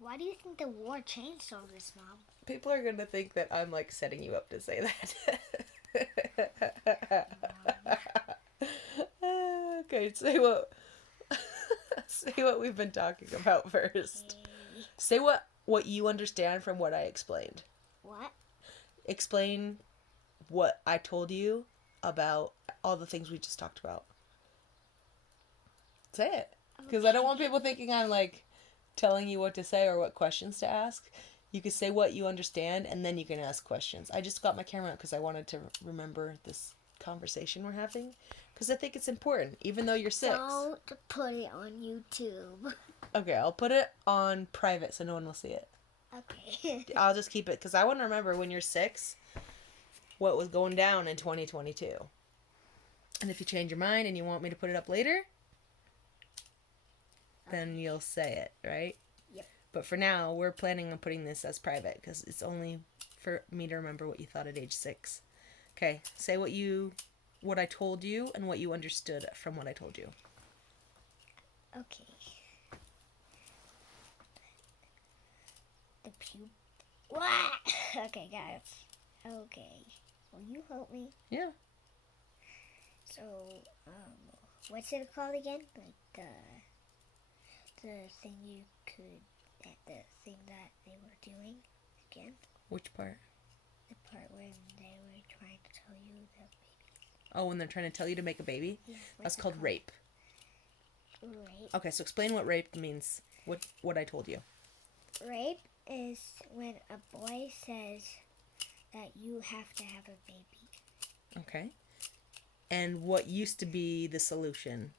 Why do you think the war changed all this, Mom? People are gonna think that I'm like setting you up to say that. Okay, say what we've been talking about first. Okay. Say what you understand from what I explained. What? Explain what I told you about all the things we just talked about. Say it. Because I don't want people thinking I'm like telling you what to say or what questions to ask. You can say what you understand and then you can ask questions. I just got my camera out because I wanted to remember this conversation we're having. Because I think it's important, even though you're 6. Don't put it on YouTube. Okay, I'll put it on private so no one will see it. Okay. I'll just keep it because I want to remember when you're 6 what was going down in 2022. And if you change your mind and you want me to put it up later, then you'll say it, right? Yep. But for now, we're planning on putting this as private because it's only for me to remember what you thought at age 6. Okay, say what I told you and what you understood from what I told you. Okay. The pube. What? Okay, guys. Okay. Will you help me? Yeah. So, what's it called again? Like the thing the thing that they were doing again? Which part? The part when they were trying to tell you that baby. Oh, when they're trying to tell you to make a baby? Yeah, That's called rape. Rape. Okay, so explain what rape means. What I told you. Rape is when a boy says that you have to have a baby. Okay. And what used to be the solution?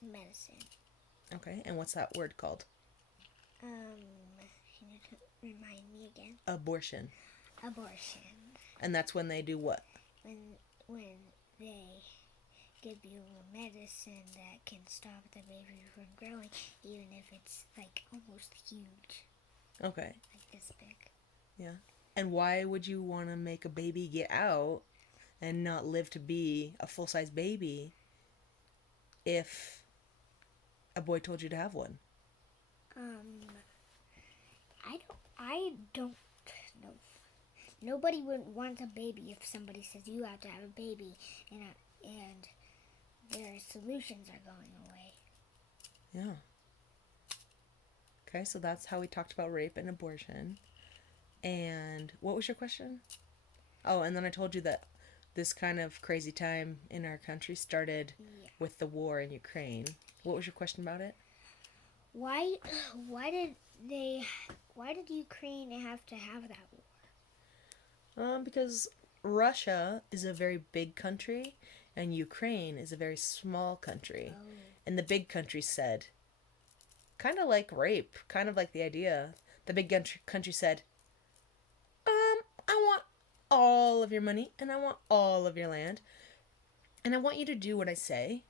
Medicine. Okay, and what's that word called? Can you remind me again? Abortion. Abortion. And that's when they do what? When they give you a medicine that can stop the baby from growing, even if it's like almost huge. Okay. Like this big. Yeah. And why would you want to make a baby get out and not live to be a full-size baby if a boy told you to have one? I don't know. Nobody would want a baby if somebody says you have to have a baby, and their solutions are going away. Yeah. Okay, so that's how we talked about rape and abortion. And what was your question? Oh, and then I told you that this kind of crazy time in our country started with the war in Ukraine. What was your question about it? Why did Ukraine have to have that war? Because Russia is a very big country and Ukraine is a very small country. Oh. And the big country said, kind of like rape, kind of like the idea. The big country said, I want all of your money and I want all of your land. And I want you to do what I say.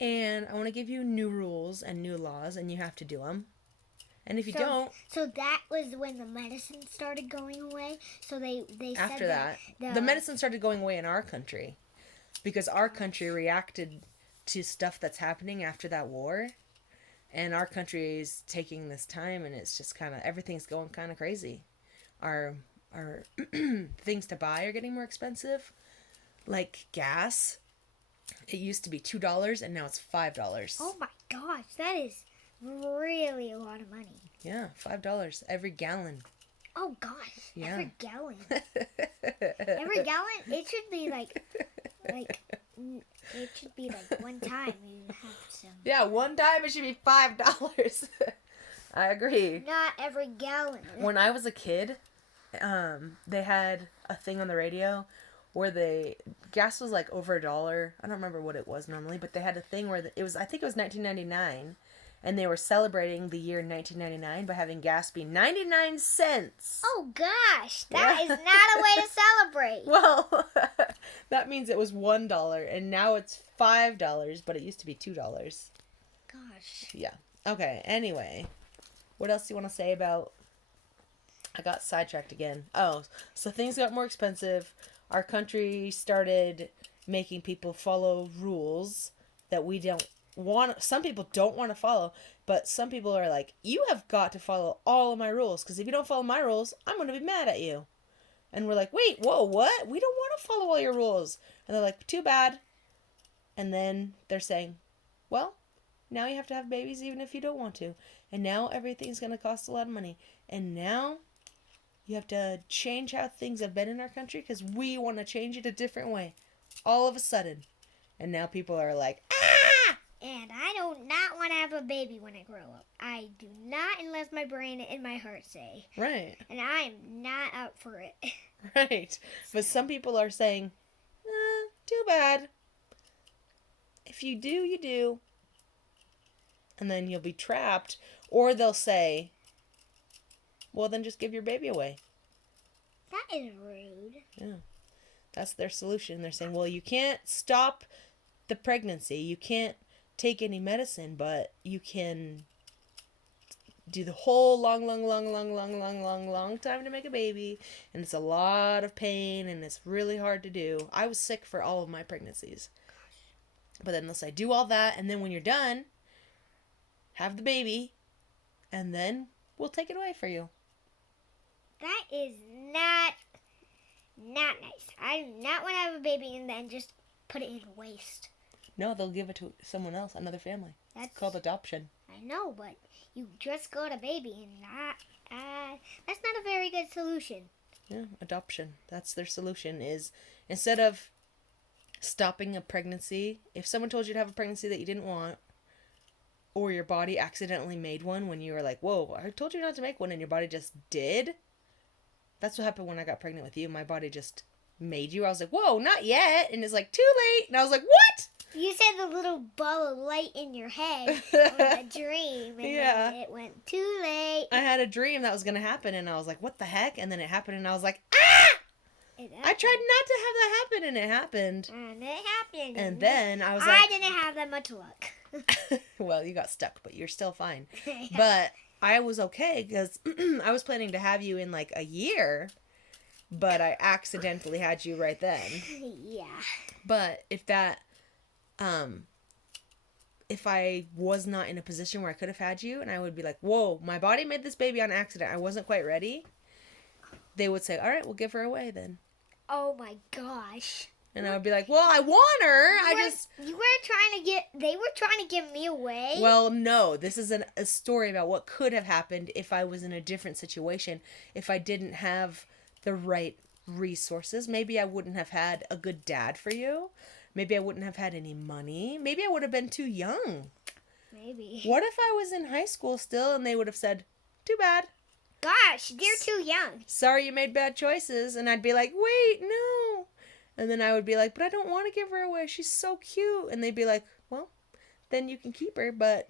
And I want to give you new rules and new laws and you have to do them. And if you don't... So that was when the medicine started going away? So they said after that, the medicine started going away in our country. Because our country reacted to stuff that's happening after that war. And our country is taking this time and it's just kind of... everything's going kind of crazy. Our things to buy are getting more expensive. Like gas. It used to be $2 and now it's $5. Oh my gosh, that is really a lot of money. Yeah, $5 every gallon. Oh gosh, yeah. Every gallon. Every gallon? It should be like it should be like one time you have some. Yeah, one time it should be $5. I agree. Not every gallon. When I was a kid, they had a thing on the radio where gas was like over $1. I don't remember what it was normally, but they had a thing where it was, I think it was 1999, and they were celebrating the year 1999 by having gas be 99 cents. Oh gosh, that is not a way to celebrate. Well, that means it was $1, and now it's $5, but it used to be $2. Gosh. Yeah. Okay, anyway. What else do you want to say about... I got sidetracked again. Oh, so things got more expensive. Our country started making people follow rules that we don't some people don't want to follow, but some people are like, you have got to follow all of my rules, because if you don't follow my rules, I'm going to be mad at you. And we're like, wait, whoa, what? We don't want to follow all your rules. And they're like, too bad. And then they're saying, well, now you have to have babies even if you don't want to. And now everything's going to cost a lot of money. And now you have to change how things have been in our country because we want to change it a different way. All of a sudden. And now people are like, ah! And I do not want to have a baby when I grow up. I do not, unless my brain and my heart say. Right. And I am not up for it. Right. But some people are saying, too bad. If you do, you do. And then you'll be trapped. Or they'll say, well, then just give your baby away. That is rude. Yeah. That's their solution. They're saying, well, you can't stop the pregnancy. You can't take any medicine, but you can do the whole long time to make a baby. And it's a lot of pain and it's really hard to do. I was sick for all of my pregnancies. But then they'll say, do all that. And then when you're done, have the baby. And then we'll take it away for you. That is not nice. I do not want to have a baby and then just put it in waste. No, they'll give it to someone else, another family. It's called adoption. I know, but you just got a baby and that's not a very good solution. Yeah, adoption. That's their solution is instead of stopping a pregnancy, if someone told you to have a pregnancy that you didn't want, or your body accidentally made one when you were like, whoa, I told you not to make one and your body just did. That's what happened when I got pregnant with you. My body just made you. I was like, whoa, not yet. And it's like, too late. And I was like, what? You said the little ball of light in your head was a dream. And then it went too late. I had a dream that was going to happen. And I was like, what the heck? And then it happened. And I was like, ah! I tried not to have that happen. And it happened. And it happened. And then I was like, I didn't have that much luck. Well, you got stuck, but you're still fine. But I was okay because I was planning to have you in like a year, but I accidentally had you right then. Yeah. But if I was not in a position where I could have had you and I would be like, whoa, my body made this baby on accident. I wasn't quite ready. They would say, all right, we'll give her away then. Oh my gosh. And I would be like, well, I want her. You were they were trying to give me away? Well, no. This is a story about what could have happened if I was in a different situation. If I didn't have the right resources. Maybe I wouldn't have had a good dad for you. Maybe I wouldn't have had any money. Maybe I would have been too young. Maybe. What if I was in high school still and they would have said, too bad. Gosh, they're too young. Sorry you made bad choices. And I'd be like, wait, no. And then I would be like, but I don't want to give her away. She's so cute. And they'd be like, well, then you can keep her, but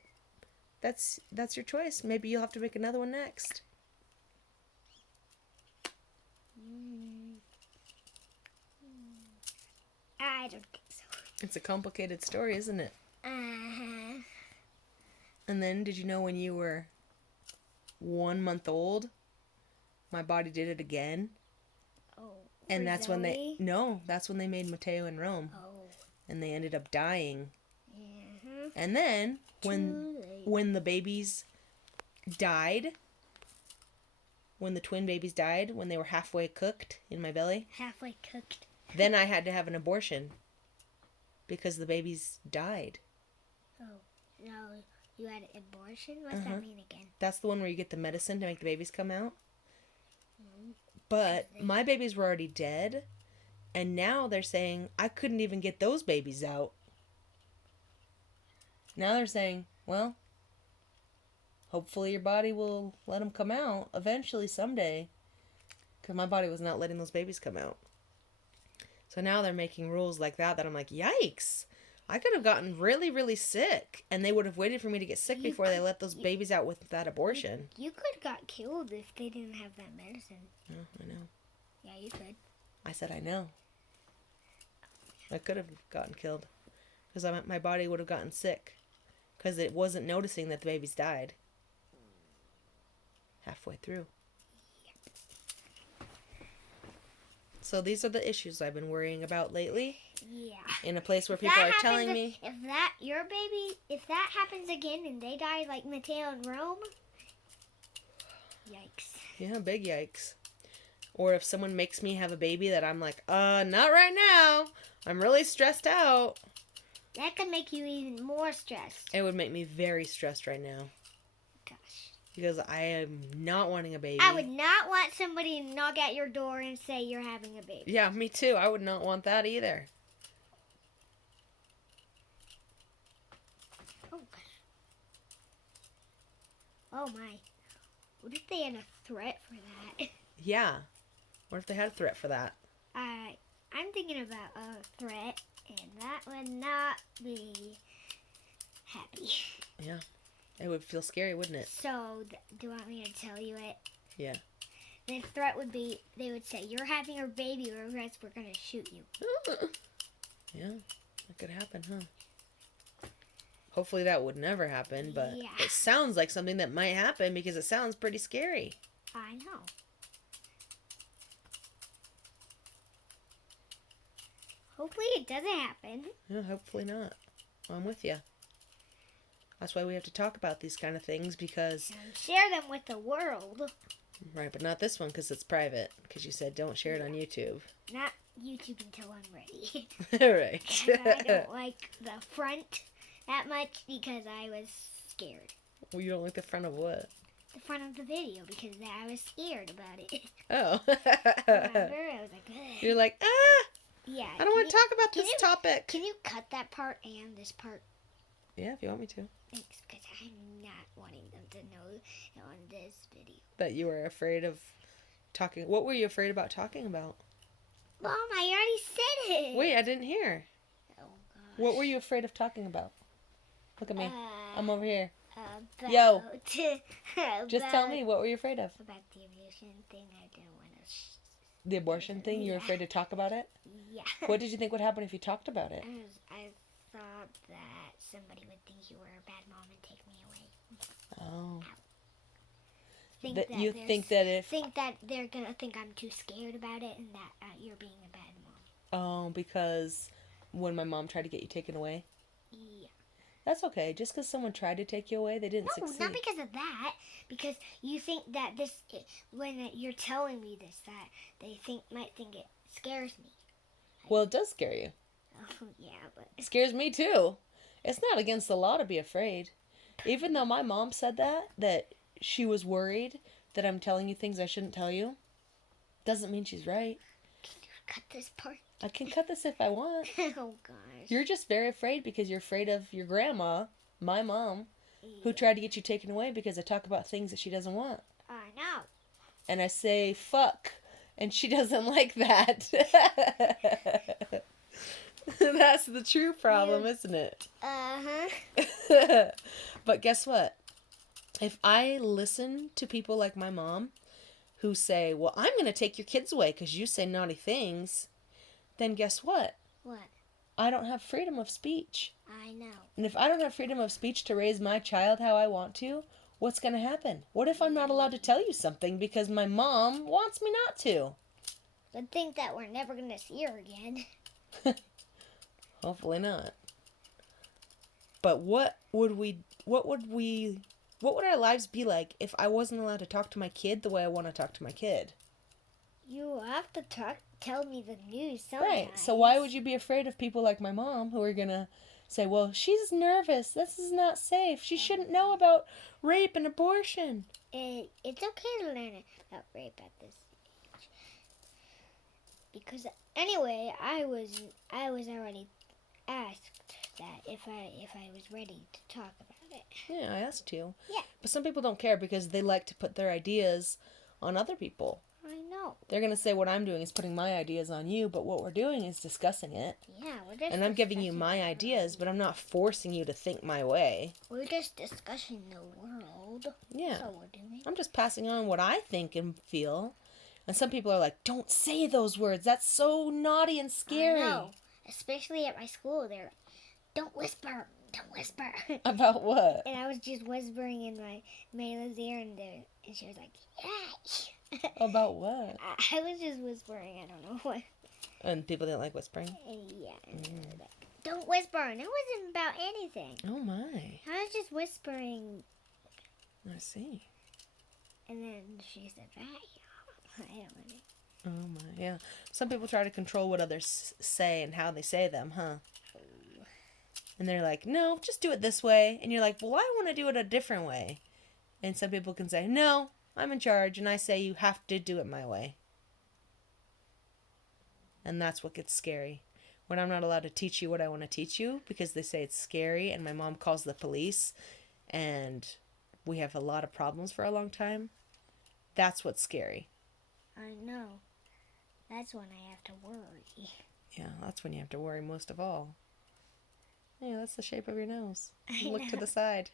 that's your choice. Maybe you'll have to make another one next. I don't think so. It's a complicated story, isn't it? Uh-huh. And then, did you know when you were 1 month old, my body did it again? Oh. And that's when that's when they made Mateo and Rome. Oh. And they ended up dying. Mm-hmm. And then when the babies died, when the twin babies died, when they were halfway cooked in my belly, Halfway cooked. then I had to have an abortion because the babies died. Oh. No, you had an abortion? What's that mean again? That's the one where you get the medicine to make the babies come out. But my babies were already dead, and now they're saying I couldn't even get those babies out. Now they're saying, well, hopefully your body will let them come out eventually someday, because my body was not letting those babies come out. So now they're making rules like that I'm like, yikes. I could have gotten really, really sick, and they would have waited for me to get sick before they let those babies out with that abortion. You could have got killed if they didn't have that medicine. Oh, I know. Yeah, you could. I said I know. I could have gotten killed because my body would have gotten sick because it wasn't noticing that the babies died halfway through. So these are the issues I've been worrying about lately. Yeah. In a place where people are telling me... If that, your baby, if that happens again and they die like Mateo and Rome, yikes. Yeah, big yikes. Or if someone makes me have a baby that I'm like, not right now. I'm really stressed out. That could make you even more stressed. It would make me very stressed right now. Gosh. Because I am not wanting a baby. I would not want somebody to knock at your door and say you're having a baby. Yeah, me too. I would not want that either. Oh, gosh. Oh, my. What if they had a threat for that? Yeah. What if they had a threat for that? I'm thinking about a threat, and that would not be happy. Yeah. It would feel scary, wouldn't it? So, do you want me to tell you it? Yeah. The threat would be, they would say, you're having a baby or else we're going to shoot you. Yeah. That could happen, huh? Hopefully that would never happen, but Yeah. it sounds like something that might happen because it sounds pretty scary. I know. Hopefully it doesn't happen. Yeah, hopefully not. I'm with you. That's why we have to talk about these kind of things because... And share them with the world. Right, but not this one because it's private. Because you said don't share it on YouTube. Not YouTube until I'm ready. Right. I don't like the front that much because I was scared. Well, you don't like the front of what? The front of the video because I was scared about it. Oh. Remember? I was like, ugh. You're like, Yeah. I don't want to talk about this topic. Can you cut that part and this part? Yeah, if you want me to. Thanks, because I'm not wanting them to know on this video. That you were afraid of talking. What were you afraid about talking about? Mom, I already said it. Wait, I didn't hear. Oh, gosh. What were you afraid of talking about? Look at me. I'm over here. About, Yo. about, Just tell me, what were you afraid of? About the abortion thing, I didn't want to. The abortion thing? You were afraid to talk about it? Yeah. What did you think would happen if you talked about it? I thought that somebody would think you were a bad mom and take me away. Oh. Think That that you there's- think that if... Think that they're gonna think I'm too scared about it and that you're being a bad mom. Oh, because when my mom tried to get you taken away? Yeah. That's okay. Just because someone tried to take you away, they didn't No, succeed. not because of that. Because you think that this, when you're telling me this, that they might think it scares me. Well, it does scare you. Oh, yeah, but It scares me too. It's not against the law to be afraid. Even though my mom said that she was worried that I'm telling you things I shouldn't tell you, doesn't mean she's right. can you cut this part? I can cut this if I want. Oh gosh. You're just very afraid because you're afraid of your grandma, my mom, who tried to get you taken away because I talk about things that she doesn't want. I know. And I say, fuck, and she doesn't like that. That's the true problem, isn't it? Uh-huh. But guess what? If I listen to people like my mom who say, well, I'm going to take your kids away because you say naughty things, then guess what? What? I don't have freedom of speech. I know. And if I don't have freedom of speech to raise my child how I want to, what's going to happen? What if I'm not allowed to tell you something because my mom wants me not to? But think that we're never gonna see her again. Hopefully not. But what would our lives be like if I wasn't allowed to talk to my kid the way I want to talk to my kid? You have to tell me the news sometimes. Right. So why would you be afraid of people like my mom who are going to say, well, she's nervous. This is not safe. She shouldn't know about rape and abortion. It's okay to learn about rape at this age. Because anyway, I was already asked that if I was ready to talk about it. Yeah, I asked you. Yeah. But some people don't care because they like to put their ideas on other people. I know. They're going to say what I'm doing is putting my ideas on you, but what we're doing is discussing it. Yeah, we're just And I'm giving you my ideas, but I'm not forcing you to think my way. We're just discussing the world. Yeah. That's all we're doing. I'm just passing on what I think and feel. And some people are like, don't say those words. That's so naughty and scary. I know. Especially at my school, they're like, don't whisper. Don't whisper. About what? And I was just whispering in my Layla's ear, and she was like, yeah. About what? I was just whispering. I don't know what. And people didn't like whispering? Yeah. And they were like, don't whisper. And it wasn't about anything. Oh my. I was just whispering. I see. And then she said, "Bye." I don't know. Oh my, yeah. Some people try to control what others say and how they say them, huh? And they're like, no, just do it this way. And you're like, well, I want to do it a different way. And some people can say, no, I'm in charge. And I say, you have to do it my way. And that's what gets scary. When I'm not allowed to teach you what I want to teach you because they say it's scary. And my mom calls the police. And we have a lot of problems for a long time. That's what's scary. I know. That's when I have to worry. Yeah, that's when you have to worry most of all. Yeah, that's the shape of your nose. Look to the side.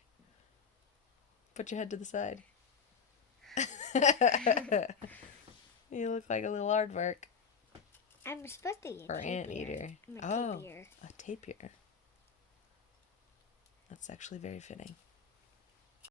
Put your head to the side. You look like a little aardvark. I'm supposed to be a Or anteater. I'm a Oh, tapir. a tapir. That's actually very fitting.